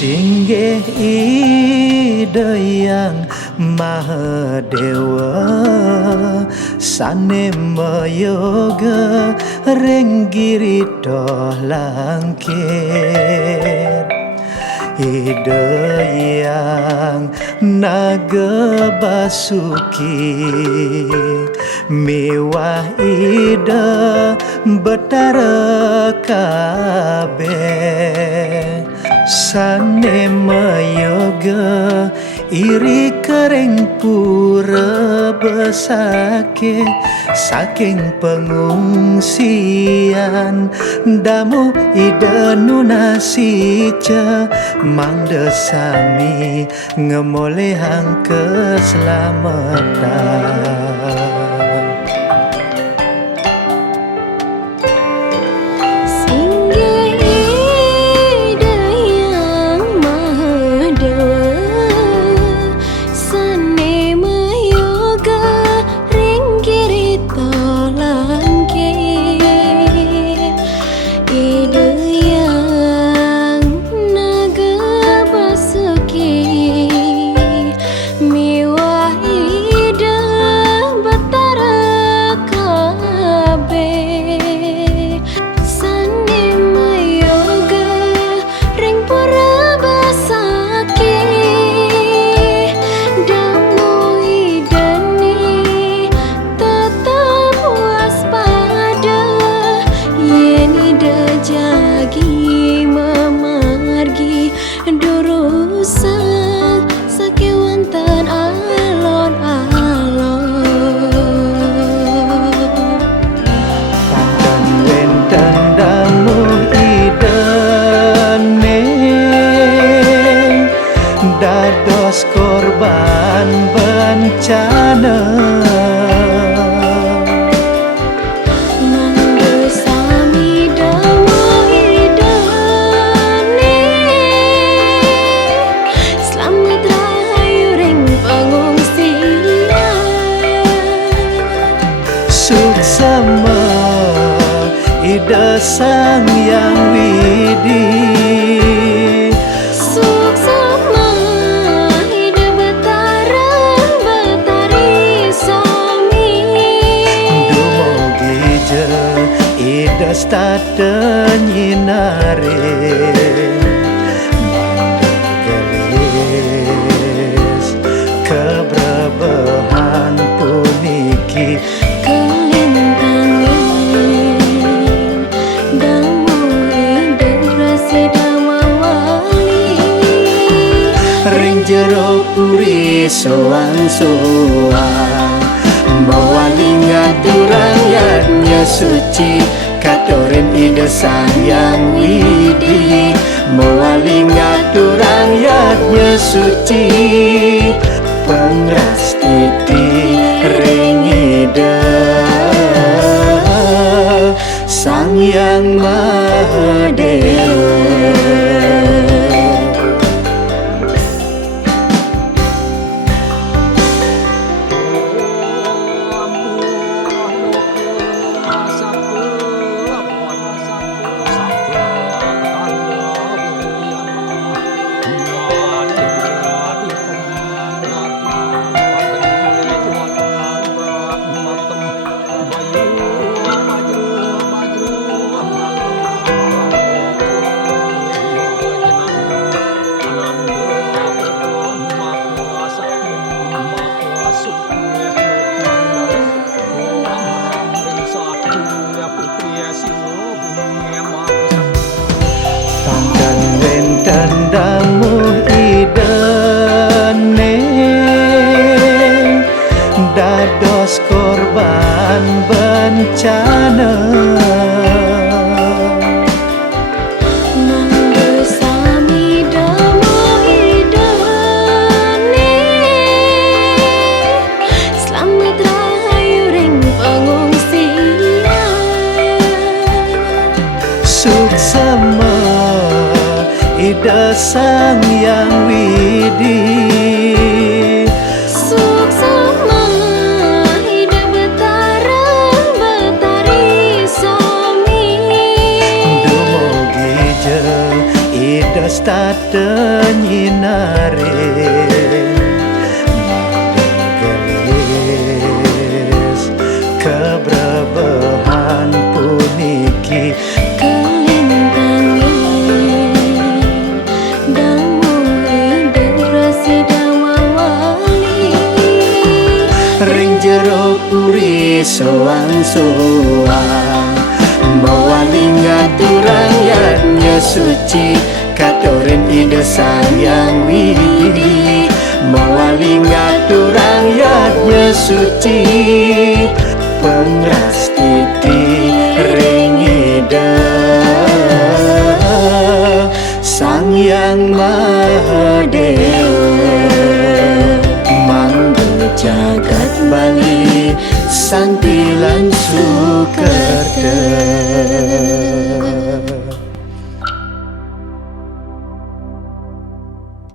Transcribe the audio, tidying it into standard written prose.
Singgih Ida yang Maha Dewa Sanema yoga renggirito langkir Ida yang naga basuki mewah Ida betara kabeh Sanema yoga iri kering pura besake saking pengungsian damu ida nunasica mangdesami ngemolehang keselamatan. Dados korban bencana Mangdesami damu idane Selamat rahayu ring pengungsian Suksema Ida Sang Yang Widi Ida stata nyinare manggelis kebrabahan puniki kelintangin damu integrasi damawali ring jero puri soang-soang mawali ngaturang yatnya suci katorin Ida Sang Yang Widi mawali ngaturang yatnya suci pengrastiti ring Ida Sang Yang Maha Dewa. Damu idane dados korban bencana Mangdesami damu idane Selamat rahayu ring pengungsian Suksema Ida Sang Yang Widi Suksema Ida betari sami Dumugi je Ida state nyinarin gelis keberbehan puniki Kelintangin damui durasi damawali ring jero puri soang-soang mawali ngaturang yatnya suci katorin ide sang widi mawali ngaturang yatnya suci pengras titi ring ide sang yang maha dewa manggel jagat Bali santilan sukerta